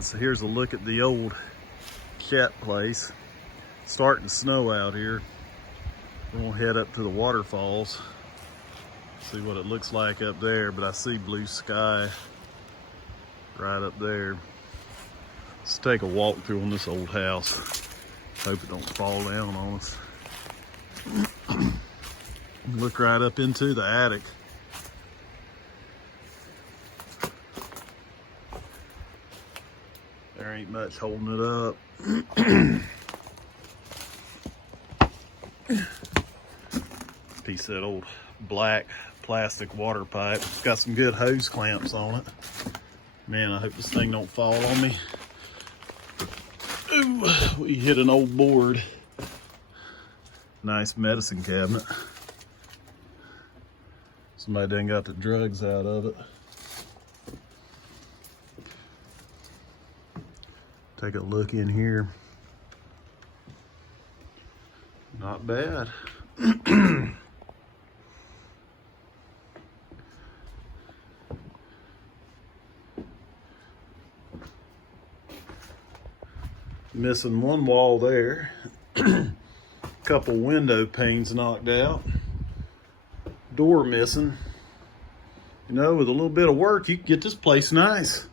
right, so here's a look at the old cat place. It's starting to snow out here. We're gonna head up to the waterfalls, see what it looks like up there, but I see blue sky right up there. Let's take a walk through on this old house. Hope it don't fall down on us. Look right up into the attic. There ain't much holding it up. Piece of that old black plastic water pipe. It's got some good hose clamps on it. Man, I hope this thing don't fall on me. Ooh, we hit an old board. Nice medicine cabinet. Somebody done got the drugs out of it. Take a look in here. Not bad. Missing one wall there. Couple window panes knocked out. Door missing. You know, with a little bit of work, you can get this place nice.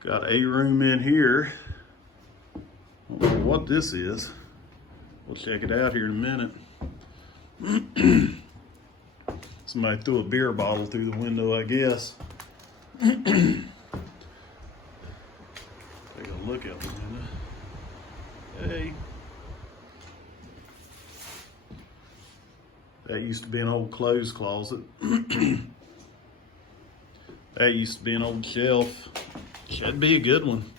Got a room in here. I don't know what this is. We'll check it out here in a minute. Somebody threw a beer bottle through the window, I guess. Take a look out the window. Hey. That used to be an old clothes closet. That used to be an old shelf. Should be a good one.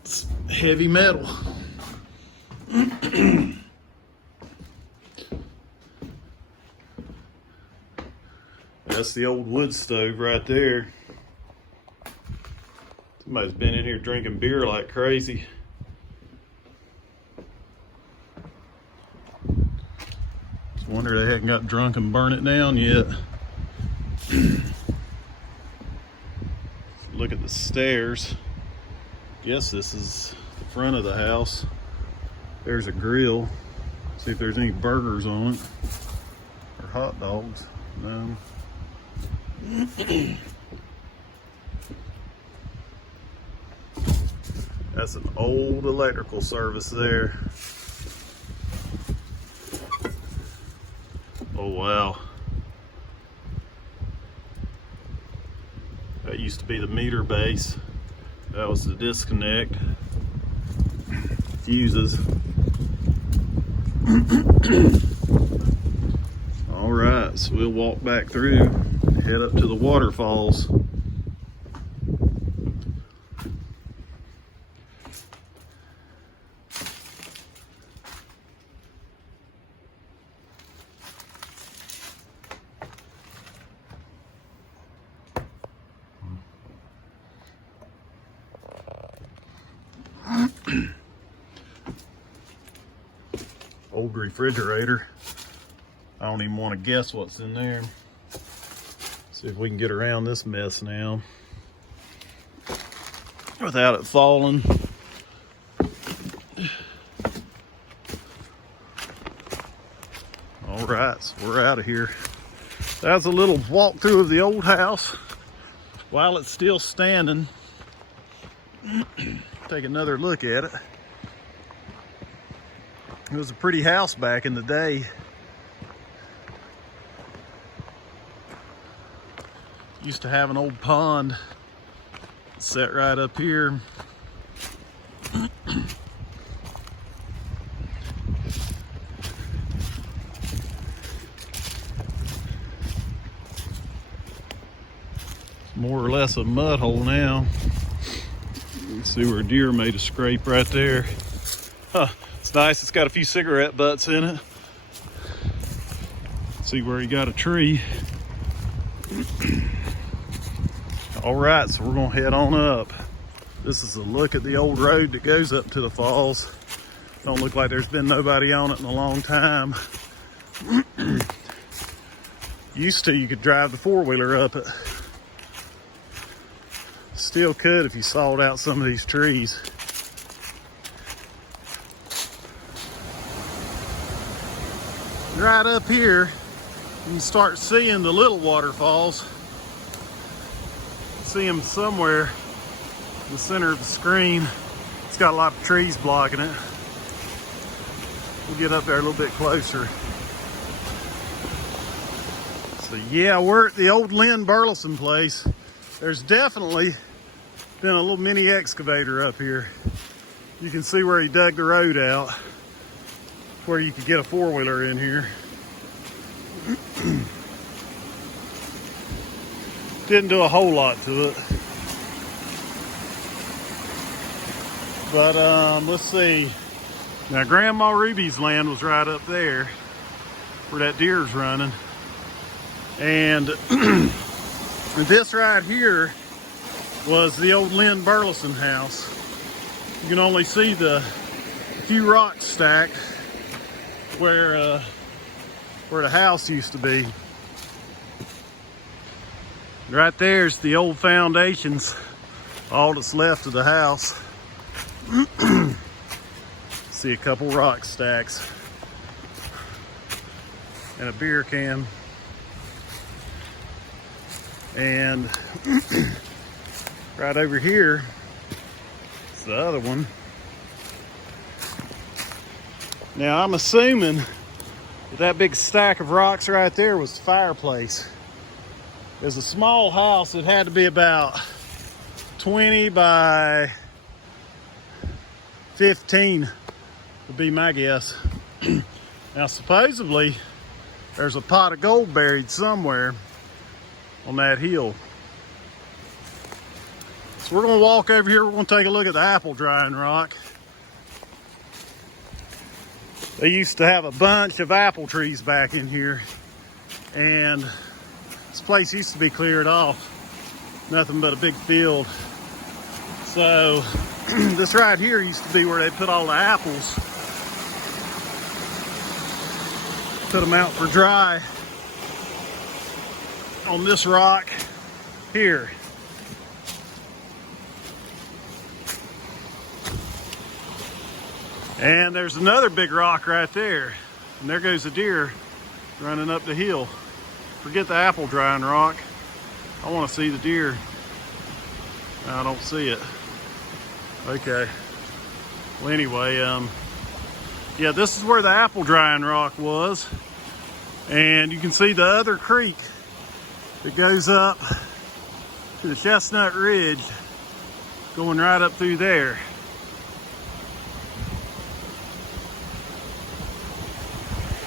It's heavy metal. That's the old wood stove right there. Somebody's been in here drinking beer like crazy. Just wonder they hadn't got drunk and burned it down yet. Look at the stairs. Guess this is the front of the house. There's a grill. See if there's any burgers on it or hot dogs. No. That's an old electrical service there. Oh wow. That used to be the meter base. That was the disconnect. Fuses. All right, so we'll walk back through, head up to the waterfalls. Old refrigerator. I don't even want to guess what's in there. See if we can get around this mess now without it falling. All right, so we're out of here. That's a little walkthrough of the old house while it's still standing. Take another look at it. It was a pretty house back in the day. Used to have an old pond set right up here. More or less a mud hole now. You can see where a deer made a scrape right there. Huh. It's nice, it's got a few cigarette butts in it. See where he got a tree. All right, so we're gonna head on up. This is a look at the old road that goes up to the falls. Don't look like there's been nobody on it in a long time. Used to, you could drive the four-wheeler up it. Still could if you sawed out some of these trees. Right up here, you can start seeing the little waterfalls. See them somewhere in the center of the screen. It's got a lot of trees blocking it. We'll get up there a little bit closer. So yeah, we're at the old Lynn Burleson place. There's definitely been a little mini excavator up here. You can see where he dug the road out, where you could get a four-wheeler in here. Didn't do a whole lot to it. But let's see. Now Grandma Ruby's land was right up there where that deer's running. And this right here was the old Lynn Burleson house. You can only see the few rocks stacked where the house used to be. Right there's the old foundations, all that's left of the house. See a couple rock stacks and a beer can. And right over here is the other one. Now I'm assuming that big stack of rocks right there was the fireplace. There's a small house that had to be about 20 by 15 would be my guess. Now supposedly there's a pot of gold buried somewhere on that hill. So we're gonna walk over here, we're gonna take a look at the apple drying rock. They used to have a bunch of apple trees back in here, and this place used to be cleared off. Nothing but a big field. So this right here used to be where they put all the apples. Put them out for dry on this rock here. And there's another big rock right there. And there goes a deer running up the hill. Forget the apple drying rock. I want to see the deer. I don't see it. Okay. Well, anyway, yeah, this is where the apple drying rock was. And you can see the other creek that goes up to the Chestnut Ridge, going right up through there.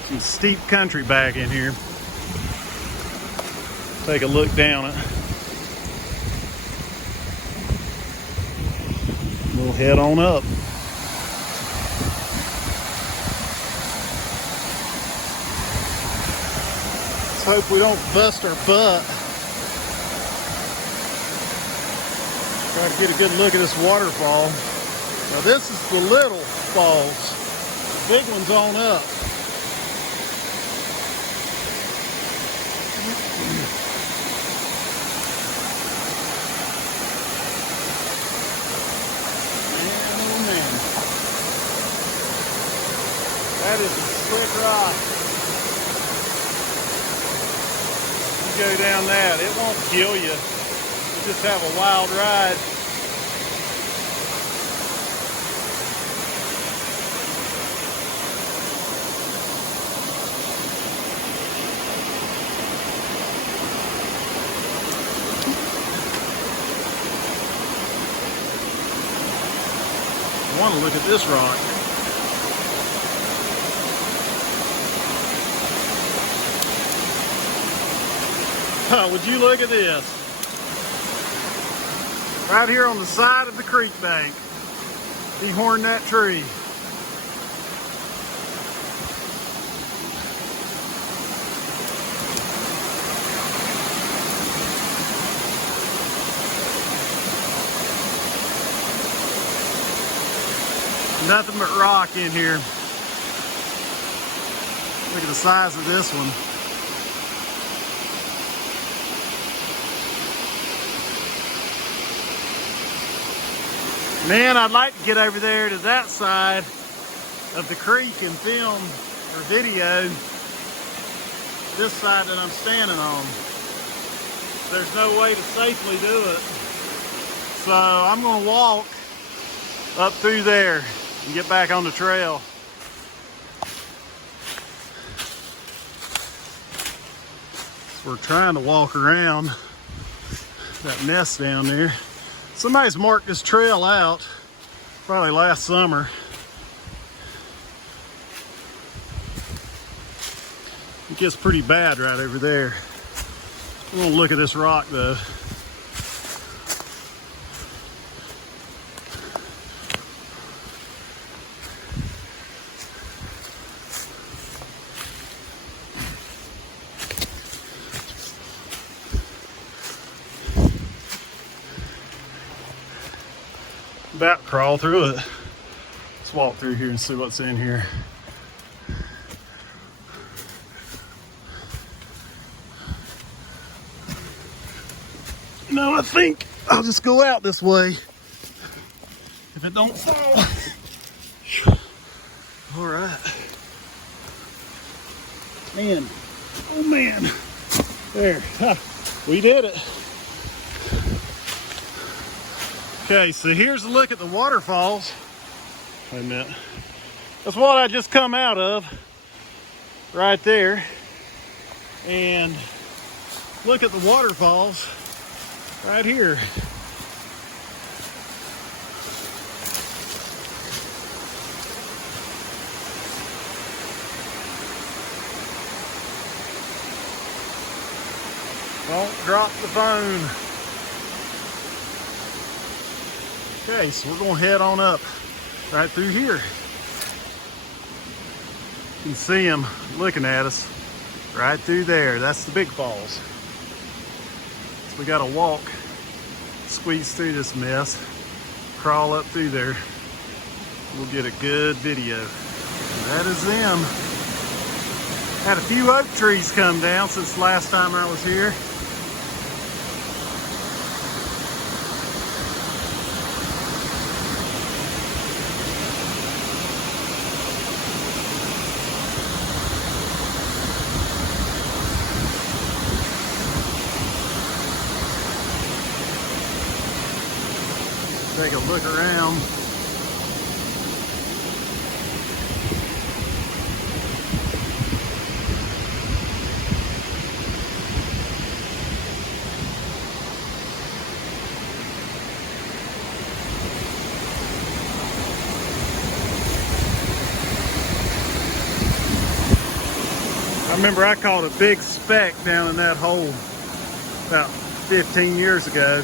Some steep country back in here. Take a look down it. We'll head on up. Let's hope we don't bust our butt. Try to get a good look at this waterfall. Now this is the little falls. The big one's on up. That is a slick rock. You go down that, it won't kill you. You just have a wild ride. I want to look at this rock. Would you look at this? Right here on the side of the creek bank. Dehorn that tree. Nothing but rock in here. Look at the size of this one. Man, I'd like to get over there to that side of the creek and film or video this side that I'm standing on. There's no way to safely do it. So I'm gonna walk up through there and get back on the trail. So we're trying to walk around that nest down there. Somebody's marked this trail out probably last summer. It gets pretty bad right over there. We're gonna look at this rock though. About to crawl through it. Let's walk through here and see what's in here. No, I think I'll just go out this way if it don't fall. All right. Man, oh man. There, we did it. Okay, so here's a look at the waterfalls. Wait a minute. That's what I just come out of, right there. And look at the waterfalls right here. Don't drop the phone. Okay, so we're gonna head on up right through here. You can see them looking at us right through there. That's the big falls. So we gotta walk, squeeze through this mess, crawl up through there. We'll get a good video. That is them. Had a few oak trees come down since the last time I was here. Take a look around. I remember I caught a big speck down in that hole about 15 years ago.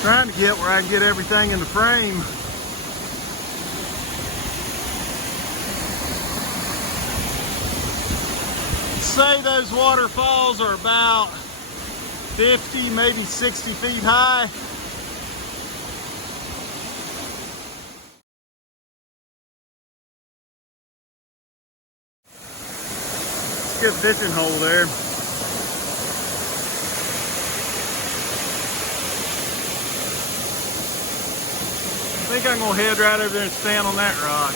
Trying to get where I can get everything in the frame. Say those waterfalls are about 50, maybe 60 feet high. Good fishing hole there. I think I'm gonna head right over there and stand on that rock.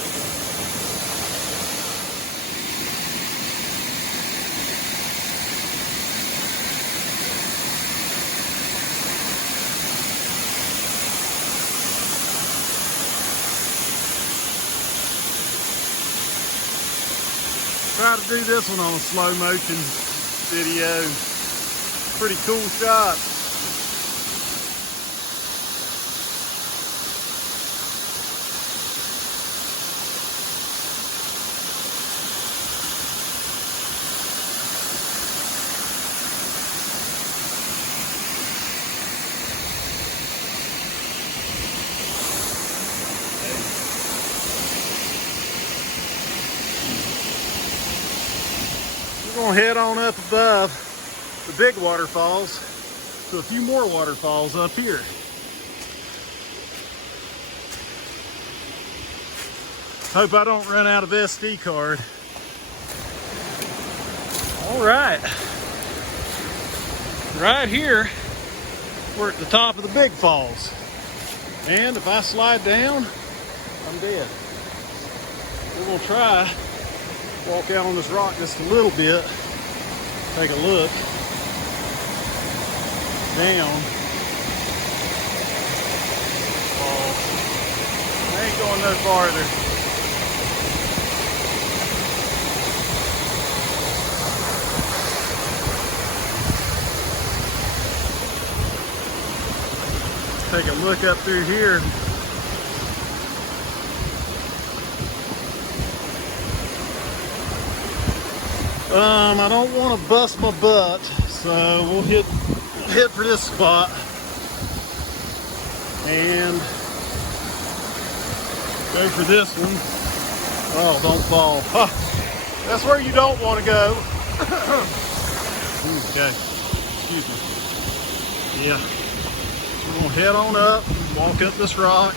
try to do this one on a slow motion video. Pretty cool shot. We're gonna head on up above the big waterfalls to a few more waterfalls up here. Hope I don't run out of SD card. All right. Right here, we're at the top of the big falls. And if I slide down, I'm dead. We're gonna try walk out on this rock just a little bit, take a look down. Oh, I ain't going no farther. Let's take a look up through here. I don't want to bust my butt, so we'll hit for this spot and go for this one. Oh, don't fall. Huh. That's where you don't want to go. Okay, excuse me. Yeah, we're gonna head on up, walk up this rock.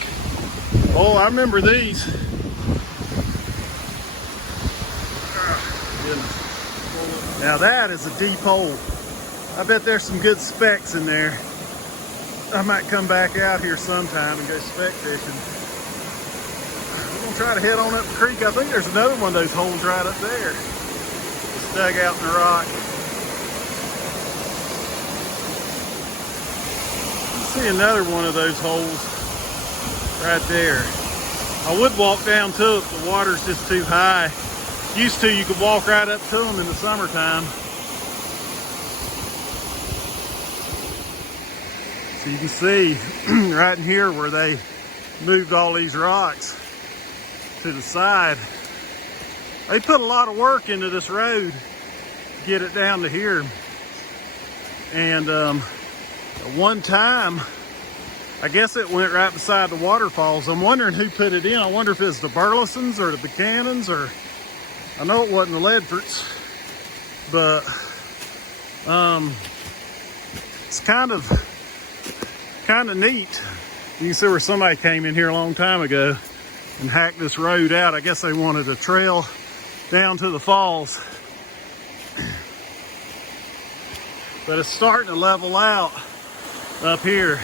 Oh, I remember these. Goodness. Now that is a deep hole. I bet there's some good specks in there. I might come back out here sometime and go speck fishing. We're gonna try to head on up the creek. I think there's another one of those holes right up there. Just dug out in the rock. You see another one of those holes right there. I would walk down to it, but the water's just too high. Used to, you could walk right up to them in the summertime. So you can see right in here where they moved all these rocks to the side. They put a lot of work into this road to get it down to here. And at one time, I guess it went right beside the waterfalls. I'm wondering who put it in. I wonder if it's the Burlesons or the Buchanans, or I know it wasn't the Ledfords, but it's kind of neat. You can see where somebody came in here a long time ago and hacked this road out. I guess they wanted a trail down to the falls. But it's starting to level out up here.